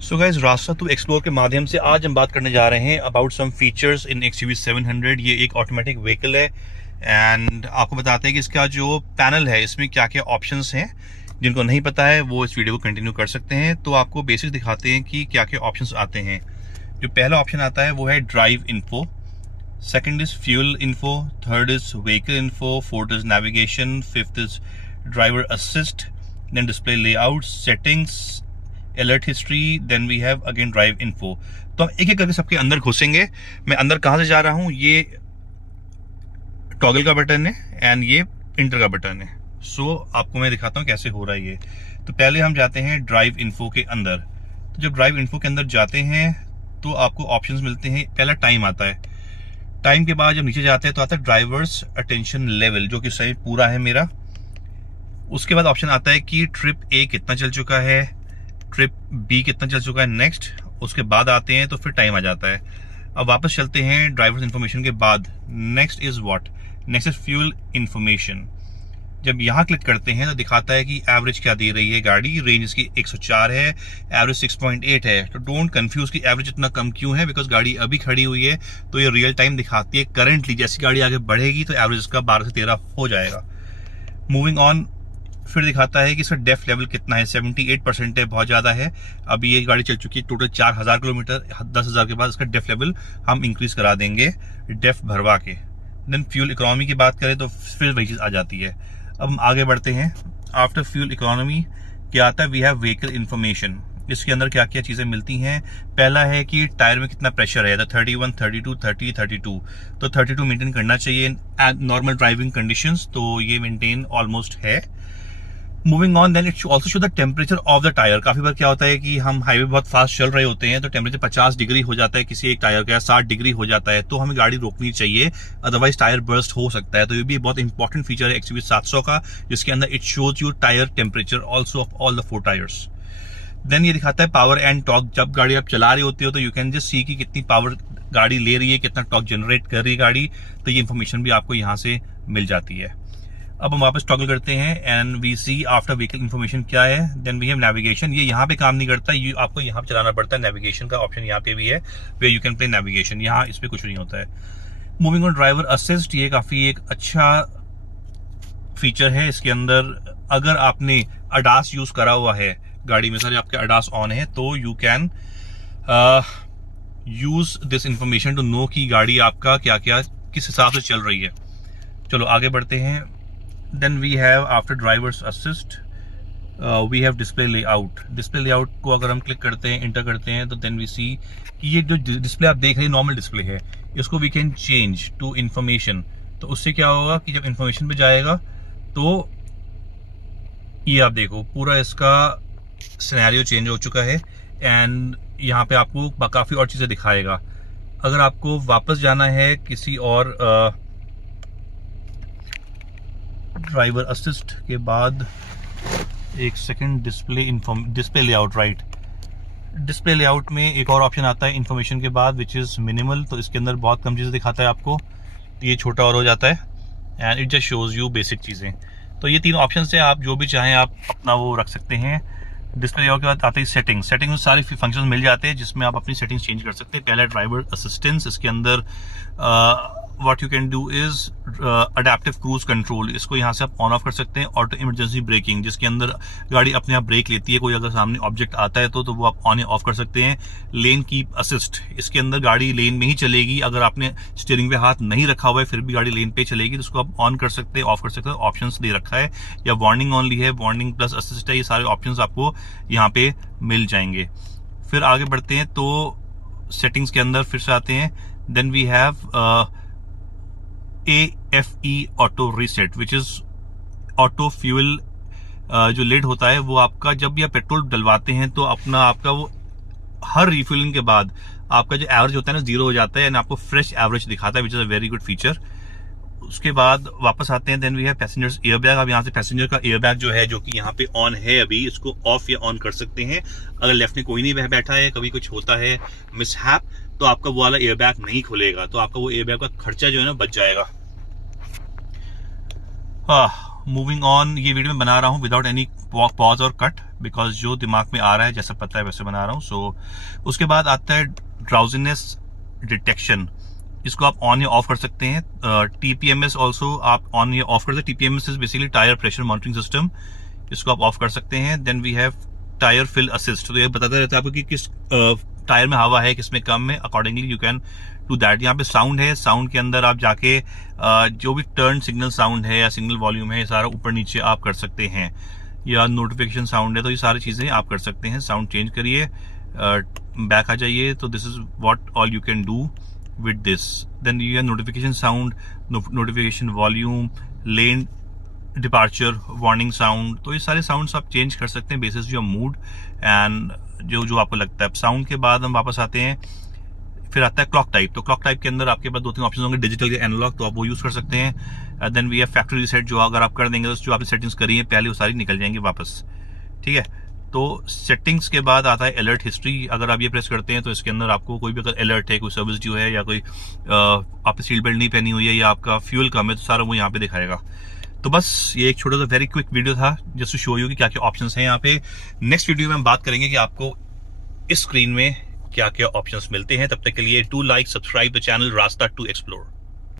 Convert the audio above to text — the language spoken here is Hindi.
सो गाइस, रास्ता टू एक्सप्लोर के माध्यम से आज हम बात करने जा रहे हैं about some features in XUV 700। ये एक ऑटोमेटिक व्हीकल है एंड आपको बताते हैं कि इसका जो पैनल है इसमें क्या क्या ऑप्शंस हैं। जिनको नहीं पता है वो इस वीडियो को कंटिन्यू कर सकते हैं। तो आपको बेसिक दिखाते हैं कि क्या क्या ऑप्शंस आते हैं। जो पहला ऑप्शन आता है वो है drive info, second is fuel info, third is vehicle info, fourth is navigation, fifth is driver assist, then display layout, settings, alert history, then we have again drive info. तो हम एक एक करके सबके अंदर घुसेंगे। मैं अंदर कहां से जा रहा हूं, ये टॉगल का बटन है एंड ये इंटर का बटन है। सो आपको मैं दिखाता हूं कैसे हो रहा है ये। तो पहले हम जाते हैं ड्राइव इन्फो के अंदर। तो जब ड्राइव इन्फो के अंदर जाते हैं तो आपको ऑप्शंस मिलते हैं। पहला टाइम आता है, टाइम के बाद जब नीचे जाते हैं तो आता है ड्राइवर्स अटेंशन लेवल, जो कि सही पूरा है मेरा। उसके बाद ऑप्शन आता है कि ट्रिप ए कितना चल चुका है, ट्रिप बी कितना चल चुका है नेक्स्ट। उसके बाद आते हैं तो फिर टाइम आ जाता है। अब वापस चलते हैं ड्राइवर्स इन्फॉर्मेशन के बाद। Next is what, next is fuel information. जब यहाँ क्लिक करते हैं तो दिखाता है कि एवरेज क्या दे रही है गाड़ी। रेंज इसकी 104 है, एवरेज 6.8 है। तो डोंट कंफ्यूज कि एवरेज इतना कम क्यों है, बिकॉज गाड़ी अभी खड़ी हुई है तो ये रियल टाइम दिखाती है। करंटली जैसी गाड़ी आगे बढ़ेगी तो एवरेज इसका 12 से 13 हो जाएगा। मूविंग ऑन, फिर दिखाता है कि इसका डेफ लेवल कितना है। 78% है, बहुत ज्यादा है। अभी ये गाड़ी चल चुकी है टोटल 4000 किलोमीटर। 10,000 के बाद इसका डेफ लेवल हम इंक्रीज करा देंगे डेफ भरवा के। देन फ्यूल इकोनॉमी की बात करें तो फिर वही चीज आ जाती है। अब हम आगे बढ़ते हैं। आफ्टर फ्यूल इकोनॉमी क्या आता है, वी हैव व्हीकल इन्फॉर्मेशन। इसके अंदर क्या क्या चीजें मिलती हैं। पहला है कि टायर में कितना प्रेशर है, 31, 32, 30, 32। तो 32 मेंटेन करना चाहिए नॉर्मल ड्राइविंग कंडीशंस, तो ये मेंटेन ऑलमोस्ट है। Moving on, then it also show the temperature of the tyre. काफी बार क्या होता है कि हम हाईवे बहुत फास्ट चल रहे होते हैं तो टेम्परेचर 50 डिग्री हो जाता है किसी एक टायर का, 60 डिग्री हो जाता है, तो हमें गाड़ी रोकनी चाहिए, अदरवाइज टायर बर्स्ट हो सकता है। तो ये भी बहुत इंपॉर्टेंट फीचर है XUV 700 का, जिसके अंदर it shows you tyre temperature also of all the 4 tyres. Then ये दिखाता है पावर एंड टॉर्क। जब गाड़ी आप चला रहे होते हो तो यू कैन जस्ट सी कि कितनी पावर गाड़ी ले रही है, कितना टॉर्क जनरेट कर रही है गाड़ी। तो ये इंफॉर्मेशन भी आपको यहाँ से मिल जाती है। अब हम वापस टॉगल करते हैं and we see after vehicle information क्या है। Then we have navigation. ये यहाँ पे काम नहीं करता, ये आपको यहाँ पे चलाना पड़ता है। नेविगेशन का ऑप्शन यहाँ पे भी है, way you can play navigation. यहाँ इस पे कुछ नहीं होता है। Moving on, driver assist. ये काफी एक अच्छा फीचर है। इसके अंदर अगर आपने अडास यूज करा हुआ है गाड़ी में, सारे आपके अडास ऑन है, तो you can use this information to know कि गाड़ी आपका क्या क्या किस हिसाब से चल रही है। चलो आगे बढ़ते हैं। Then we have after driver's assist, we have display layout। Display layout को अगर हम क्लिक करते हैं, इंटर करते हैं, तो then we see कि ये जो डिस्प्ले आप देख रहे हैं नॉर्मल डिस्प्ले है, इसको we can change to information। तो उससे क्या होगा कि जब इंफॉर्मेशन पे जाएगा तो ये आप देखो पूरा इसका सिनेरियो चेंज हो चुका है एंड यहाँ पे आपको काफी और चीजें दिखाएगा। अगर आपको वापस जाना है किसी और ड्राइवर असिस्ट के बाद, एक second, display layout, right. Display layout में एक और ऑप्शन आता है इंफॉर्मेशन के बाद, विच इज मिनिमल। तो इसके अंदर बहुत कम चीजें दिखाता है आपको, ये छोटा और हो जाता है and it just shows you basic चीजें। तो ये 3 ऑप्शन से आप जो भी चाहें आप अपना वो रख सकते हैं। डिस्प्ले लेआउट के बाद आते हैं सेटिंग। सेटिंग में सारे फंक्शंस मिल जाते हैं जिसमें आप अपनी सेटिंग्स चेंज कर सकते हैं। पहला ड्राइवर असिस्टेंस। इसके अंदर what you can do is adaptive cruise control. इसको यहाँ से आप ऑन ऑफ कर सकते हैं। ऑटो इमरजेंसी ब्रेकिंग, जिसके अंदर गाड़ी अपने आप ब्रेक लेती है, कोई अगर सामने ऑब्जेक्ट आता है तो वो आप ऑन या ऑफ कर सकते हैं। लेन कीप असिस्ट, इसके अंदर गाड़ी लेन में ही चलेगी। अगर आपने स्टीयरिंग पे हाथ नहीं रखा हुआ है फिर भी गाड़ी लेन पे चलेगी, तो उसको आप ऑन कर सकते हैं, ऑफ कर सकते हैं। ऑप्शंस दे रखा है, या वार्निंग ओनली है, वार्निंग प्लस असिस्ट है। ये सारे ऑप्शंस आपको यहाँ पे मिल जाएंगे। फिर आगे बढ़ते हैं तो सेटिंग्स के अंदर फिर से आते हैं। Then we have AFE auto reset, which is auto fuel. जो लिड होता है वो आपका जब भी आप पेट्रोल डलवाते हैं तो आपका वो हर रिफिलिंग के बाद आपका जो एवरेज होता है ना 0 हो जाता है एंड आपको फ्रेश एवरेज दिखाता है, which is a very good feature. उसके बाद वापस आते हैं। Then we have passengers airbag. अब यहाँ से पैसेंजर का एयरबैग जो है, जो कि यहाँ पे ऑन है अभी, इसको ऑफ या ऑन कर सकते हैं। अगर लेफ्ट में कोई नहीं बैठा है, कभी कुछ होता है मिसहैप, तो आपका वो वाला एयरबैग नहीं खुलेगा, तो आपका वो एयरबैग का खर्चा जो है ना बच जाएगा। मूविंग ऑन, ये वीडियो मैं बना रहा हूँ विदाउट एनी पॉज और कट, बिकॉज जो दिमाग में आ रहा है जैसा पता है वैसे बना रहा हूँ. सो उसके बाद आता है ड्राउजीनेस डिटेक्शन. इसको आप ऑन या ऑफ कर सकते हैं. TPMS ऑल्सो आप ऑन या ऑफ कर सकते हैं. TPMS is basically tyre pressure monitoring system. इसको आप ऑफ कर सकते हैं. Then we have tyre fill assist. तो ये बताता रहता है आपको कि किस टायर में हवा है, किस में कम है. Accordingly you can do that. यहाँ पे साउंड है. साउंड के अंदर आप जाके जो भी टर्न सिग्नल साउंड है या सिग्नल वॉल्यूम है, ये सारा ऊपर नीचे आप कर सकते हैं. या नोटिफिकेशन साउंड है, तो ये सारी चीजें आप कर सकते हैं. साउंड चेंज करिए, बैक आ जाइए. तो this is what all you can do with this. Then you have notification sound, notification volume, lane departure, warning sound. तो ये सारे साउंड्स आप चेंज कर सकते हैं बेसिस योर मूड एंड जो आपको लगता है. साउंड के बाद हम वापस आते हैं, फिर आता है क्लॉक टाइप. तो क्लॉक टाइप के अंदर आपके पास 2-3 ऑप्शन होंगे, डिजिटल या एनालॉग, तो आप वो यूज कर सकते हैं. Then we have factory reset, जो अगर आप कर देंगे तो जो आपने सेटिंग्स करी है पहले वो सारी निकल जाएंगी वापस. ठीक है. तो सेटिंग्स के बाद आता है अलर्ट हिस्ट्री. अगर आप ये प्रेस करते हैं तो इसके अंदर आपको कोई भी अगर अलर्ट है, कोई सर्विस ड्यू है, या कोई आपने सीट बेल्ट नहीं पहनी हुई है, या आपका फ्यूल कम है, तो सारा वो यहाँ पे दिखाएगा. तो बस ये एक छोटा सा वेरी क्विक वीडियो था जस्ट टू शो यू कि क्या क्या ऑप्शंस हैं यहाँ पे. नेक्स्ट वीडियो में हम बात करेंगे कि आपको इस स्क्रीन में क्या क्या ऑप्शंस मिलते हैं. तब तक के लिए do like, subscribe the channel रास्ता टू एक्सप्लोर.